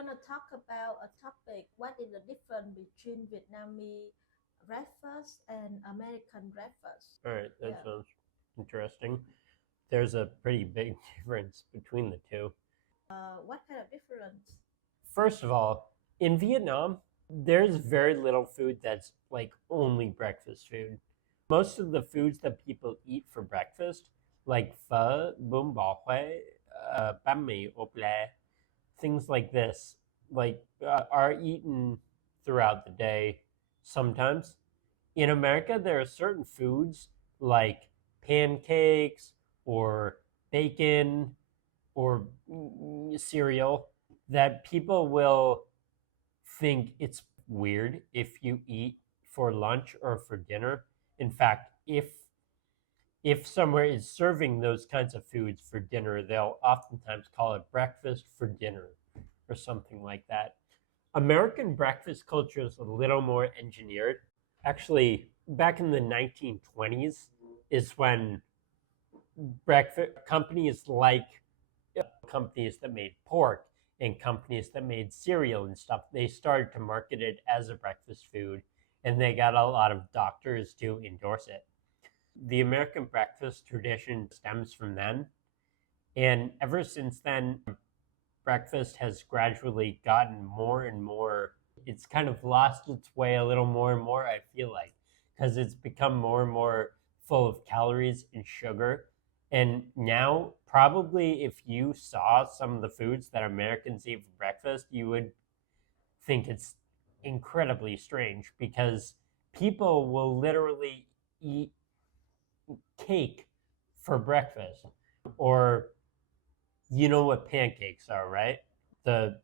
gonna talk about a topic. What is the difference between Vietnamese breakfast and American breakfast? All right, that Yeah. sounds interesting. There's a pretty big difference between the two. What kind of difference? First of all, in Vietnam, there's very little food that's like only breakfast food. Most of the foods that people eat for breakfast, like pho, bún bò Huế, bánh mì ốp lè, things like this, are eaten throughout the day sometimes. In America, there are certain foods like pancakes or bacon or cereal that people will think it's weird if you eat for lunch or for dinner. In fact, if somewhere is serving those kinds of foods for dinner, they'll oftentimes call it breakfast for dinner or something like that. American breakfast culture is a little more engineered. Actually, back in the 1920s is when breakfast companies like companies that made pork and companies that made cereal and stuff, they started to market it as a breakfast food, and they got a lot of doctors to endorse it. The American breakfast tradition stems from then, and ever since then, breakfast has gradually gotten more and more. It's kind of lost its way a little more and more, I feel like, because it's become more and more full of calories and sugar. And now, probably if you saw some of the foods that Americans eat for breakfast, you would think it's incredibly strange because people will literally eat cake for breakfast. Or you know what pancakes are, right? The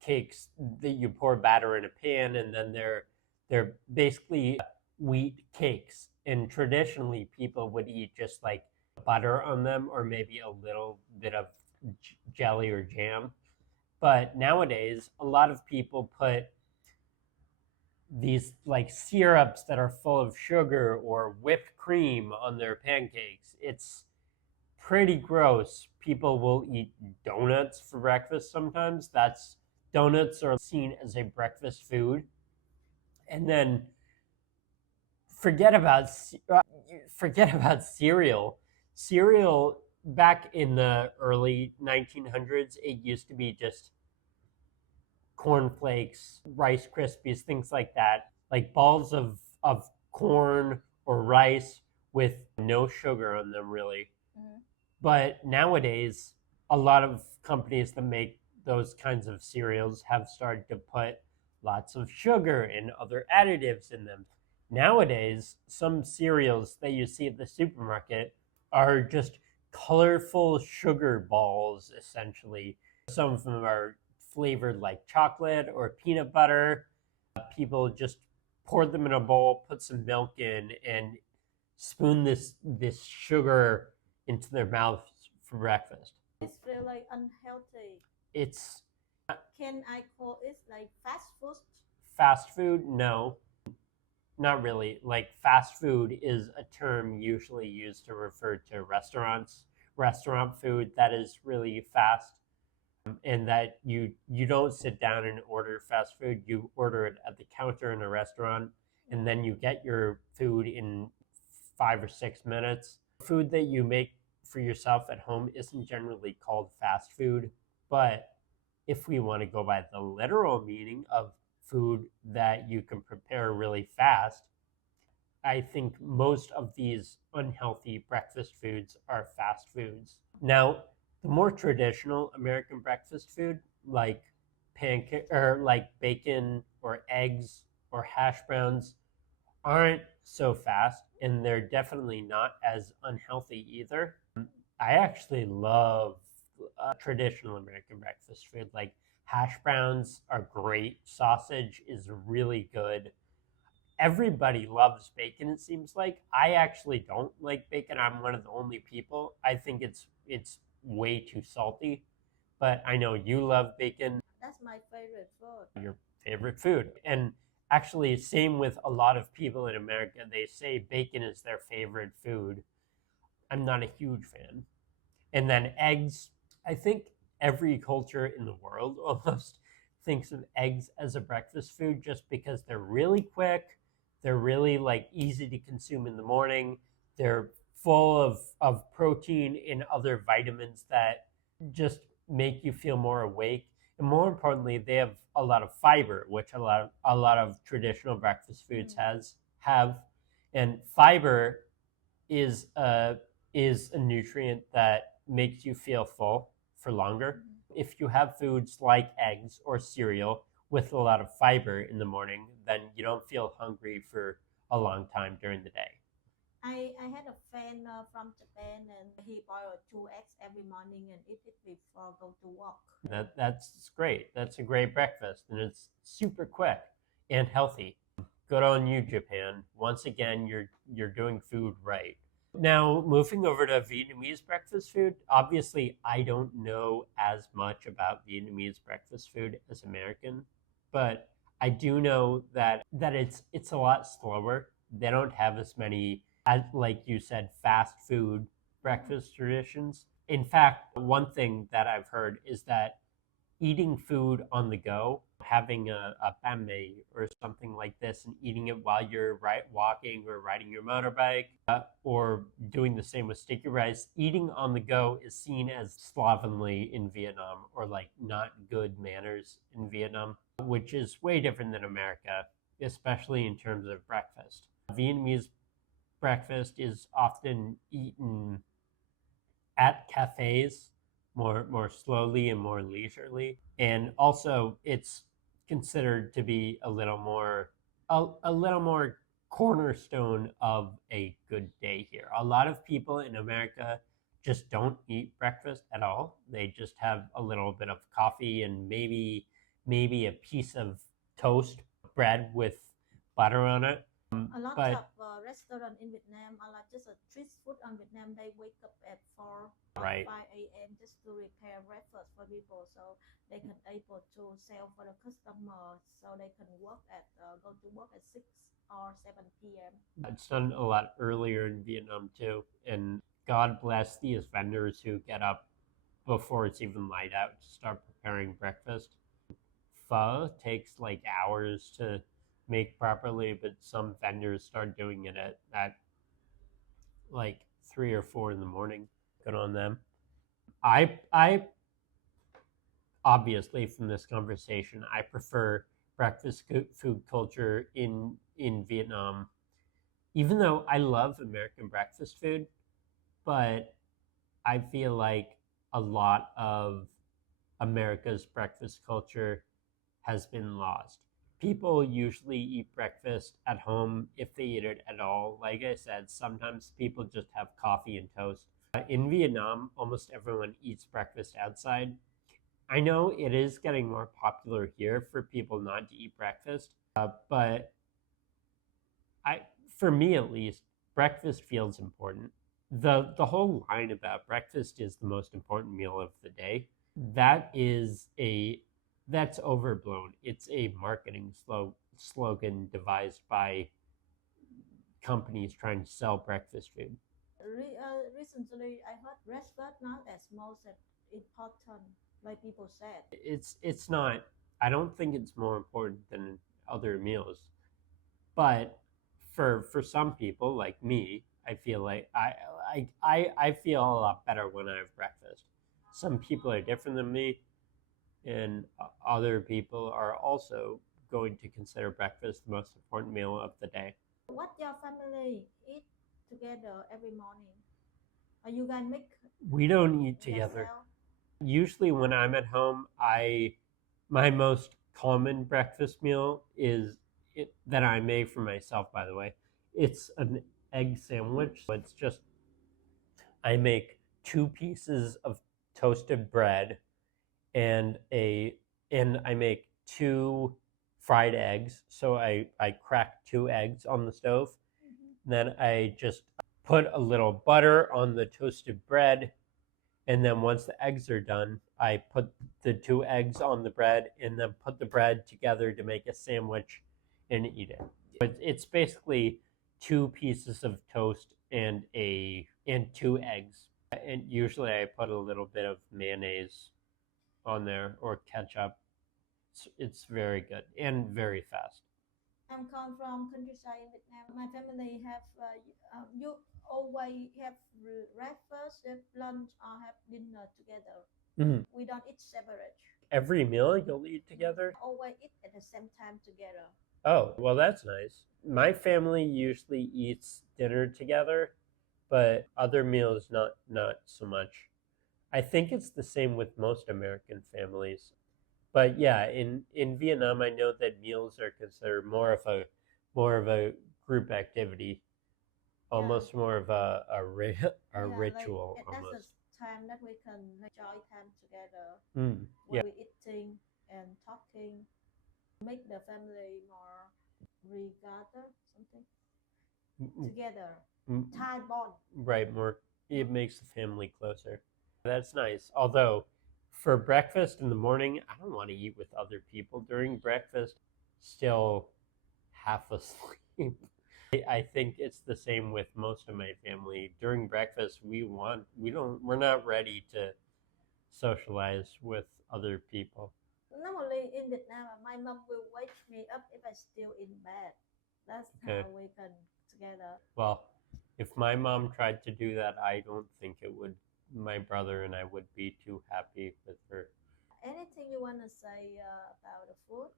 cakes that you pour batter in a pan, and then they're basically wheat cakes. And traditionally, people would eat just like butter on them, or maybe a little bit of jelly or jam. But nowadays, a lot of people put these like syrups that are full of sugar or whipped cream on their pancakes. It's pretty gross. People will eat donuts for breakfast sometimes. That's Donuts are seen as a breakfast food. And then forget about forget about cereal. Cereal back in the early 1900s, it used to be just cornflakes, Rice Krispies, things like that, like balls of corn or rice with no sugar on them, really. Mm-hmm. But nowadays, a lot of companies that make those kinds of cereals have started to put lots of sugar and other additives in them. Nowadays, some cereals that you see at the supermarket are just colorful sugar balls, essentially. Some of them are flavored like chocolate or peanut butter. People just pour them in a bowl, put some milk in, and spoon this sugar into their mouth for breakfast. It's really unhealthy. It's Can I call it like fast food? fast food? No, not really. Like fast food is a term usually used to refer to restaurant food that is really fast, and that you don't sit down and order fast food. You order it at the counter in a restaurant, and then you get your food in 5 or 6 minutes. Food that you make for yourself at home isn't generally called fast food, but if we want to go by the literal meaning of food that you can prepare really fast, I think most of these unhealthy breakfast foods are fast foods. Now, the more traditional American breakfast food, like pancake or like bacon or eggs or hash browns, aren't so fast, and they're definitely not as unhealthy either. I actually love traditional American breakfast food. Like hash browns are great. Sausage is really good. Everybody loves bacon, it seems like. I actually don't like bacon. I'm one of the only people. I think it's way too salty. But I know you love bacon. That's my favorite food. Your favorite food. And actually, same with a lot of people in America. They say bacon is their favorite food. I'm not a huge fan. And then eggs. I think every culture in the world almost thinks of eggs as a breakfast food just because they're really quick, they're really like easy to consume in the morning, they're full of protein and other vitamins that just make you feel more awake. And more importantly, they have a lot of fiber, which a lot of traditional breakfast foods have. And fiber is a nutrient that makes you feel full for longer. If you have foods like eggs or cereal with a lot of fiber in the morning, then you don't feel hungry for a long time during the day. I had a friend from Japan and he boiled 2 eggs every morning and eat it before go to work. That's great. That's a great breakfast, and it's super quick and healthy. Good on you, Japan. Once again, you're doing food right. Now, moving over to Vietnamese breakfast food, obviously, I don't know as much about Vietnamese breakfast food as American, but I do know that it's a lot slower. They don't have as many, as like you said, fast food breakfast traditions. In fact, one thing that I've heard is that eating food on the go, having a bame or something like this, and eating it while you're walking or riding your motorbike, or doing the same with sticky rice, eating on the go is seen as slovenly in Vietnam or like not good manners in Vietnam, which is way different than America, especially in terms of breakfast. Vietnamese breakfast is often eaten at cafes more slowly and more leisurely, and also it's considered to be a little more cornerstone of a good day here. A lot of people in America just don't eat breakfast at all. They just have a little bit of coffee and maybe a piece of toast bread with butter on it. A lot But of restaurants in Vietnam are like just a street food on Vietnam. They wake up at 4 or right, 5 a.m. just to prepare breakfast for people so they can able to sell for the customer so they can work at go to work at 6 or 7 p.m. it's done a lot earlier in Vietnam too. And God bless these vendors who get up before it's even light out to start preparing breakfast. Pho takes like hours to make properly, but some vendors start doing it at like 3 or 4 in the morning. Good on them. I obviously from this conversation, I prefer breakfast food culture in Vietnam. Even though I love American breakfast food, but I feel like a lot of America's breakfast culture has been lost. People usually eat breakfast at home if they eat it at all. Like I said, sometimes people just have coffee and toast. In Vietnam, almost everyone eats breakfast outside. I know it is getting more popular here for people not to eat breakfast, but I, for me at least, breakfast feels important. The whole line about breakfast is the most important meal of the day. That is that's overblown. It's a marketing slogan devised by companies trying to sell breakfast food. Recently, I heard breakfast not as most important, like people said. It's not. I don't think it's more important than other meals. But for some people like me, I feel like I feel a lot better when I have breakfast. Some people are different than me, and other people are also going to consider breakfast the most important meal of the day. What your family eat together every morning? Are you guys make We don't eat together. yourself? Usually when I'm at home, I my most common breakfast meal is that I make for myself, by the way. It's an egg sandwich. It's just I make 2 pieces of toasted bread and a and I make 2 fried eggs. So I crack 2 eggs on the stove. Then I just put a little butter on the toasted bread, and then once the eggs are done, I put the 2 eggs on the bread and then put the bread together to make a sandwich and eat it. But it's basically 2 pieces of toast and 2 eggs. And usually I put a little bit of mayonnaise on there or ketchup. It's very good and very fast. I'm come from countryside in Vietnam. My family have you always have breakfast, have lunch, or have dinner together. Mhm. We don't eat separate. Every meal you'll eat together? Always eat at the same time together. Oh, well, that's nice. My family usually eats dinner together, but other meals not so much. I think it's the same with most American families. But yeah, in Vietnam, I know that meals are considered more of a group activity, almost more of a ritual Like that's almost. the time that we can enjoy time together Mm, yeah. when we eating and talking, make the family more together, something together. Tie bond. Right, more it makes the family closer. That's nice. Although for breakfast in the morning, I don't want to eat with other people during breakfast. Still half asleep. I think it's the same with most of my family. During breakfast, we're not ready to socialize with other people. Normally in Vietnam, my mom will wake me up if I still in bed. That's Okay. how we can together. Well, if my mom tried to do that, I don't think it would. My brother and I would be too happy with her. Anything you want to say about the food?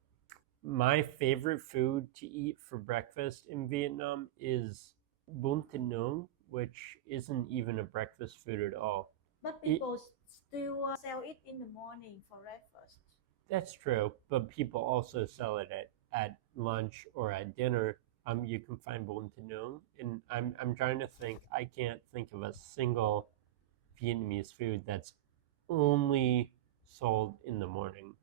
My favorite food to eat for breakfast in Vietnam is bún thịt nướng, which isn't even a breakfast food at all. But people still sell it in the morning for breakfast. That's true, but people also sell it at lunch or at dinner. You can find bún thịt nướng, and I'm trying to think. I can't think of a single Vietnamese food that's only sold in the morning.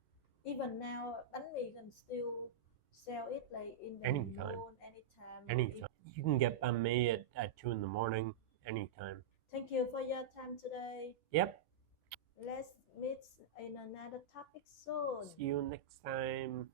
Even now, bánh mì can still sell it like in the Anytime. noon, anytime. Anytime. You can get banh mi at 2 in the morning, anytime. Thank you for your time today. Yep. Let's meet in another topic soon. See you next time.